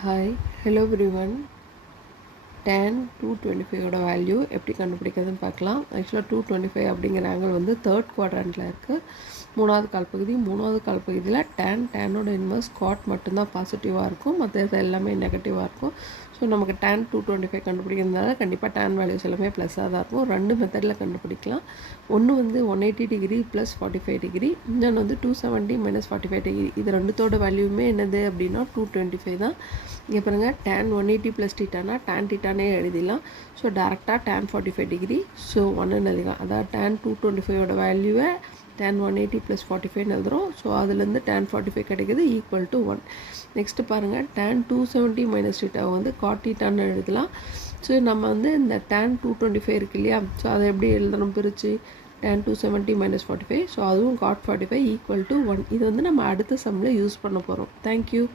Hi hello everyone. tan 225 value எப்படி கண்டுபிடிக்கிறதுன்னு பார்க்கலாம். ஆக்சுவலாக 225 அப்படிங்கிற ஆங்கிள் வந்து தேர்ட் குவாட்ரண்ட்டில் இருக்குது. மூணாவது கால்பகுதியில் டேனோட இன்வர்ஸ் காட் மட்டும்தான் பாசிட்டிவாக இருக்கும், மற்ற எல்லாமே நெகட்டிவாக இருக்கும். ஸோ நமக்கு tan 225 கண்டுபிடிக்கிறதுனால கண்டிப்பாக tan வேல்யூஸ் எல்லாமே ப்ளஸ்ஸாக தான் இருக்கும். ரெண்டு மெத்தடில் கண்டுபிடிக்கலாம். ஒன்று வந்து 180 டிகிரி ப்ளஸ் 45 டிகிரி, இன்னொன்று வந்து 270 மைனஸ் 45 டிகிரி. இது ரெண்டுத்தோட வேல்யூமே என்னது அப்படின்னா 225 தான். இங்கே பாருங்கள், tan 180 ப்ளஸ் டீட்டானா tan டீட்டானே எழுதிடலாம். ஸோ டேரெக்டாக tan 45 டிகிரி ஸோ 1ன்னு எழுதிக்கலாம். அதாவது tan 225 வேல்யூவை tan 180 ப்ளஸ் 45 எழுதுகிறோம். ஸோ அதுலேருந்து tan 45 கிடைக்கிது ஈக்குவல் டு 1. நெக்ஸ்ட்டு பாருங்கள், tan 270 மைனஸ் டீட்டாவை வந்து cot டீட்டான்னு எழுதலாம். ஸோ நம்ம வந்து இந்த tan 225 இருக்கு இல்லையா, ஸோ அதை எப்படி எழுதணும் பிரித்து, tan 270 மைனஸ் 45, ஸோ அதுவும் cot 45 ஈக்குவல் டு 1. இது வந்து நம்ம அடுத்த சம்மில் யூஸ் பண்ண போகிறோம். தேங்க்யூ.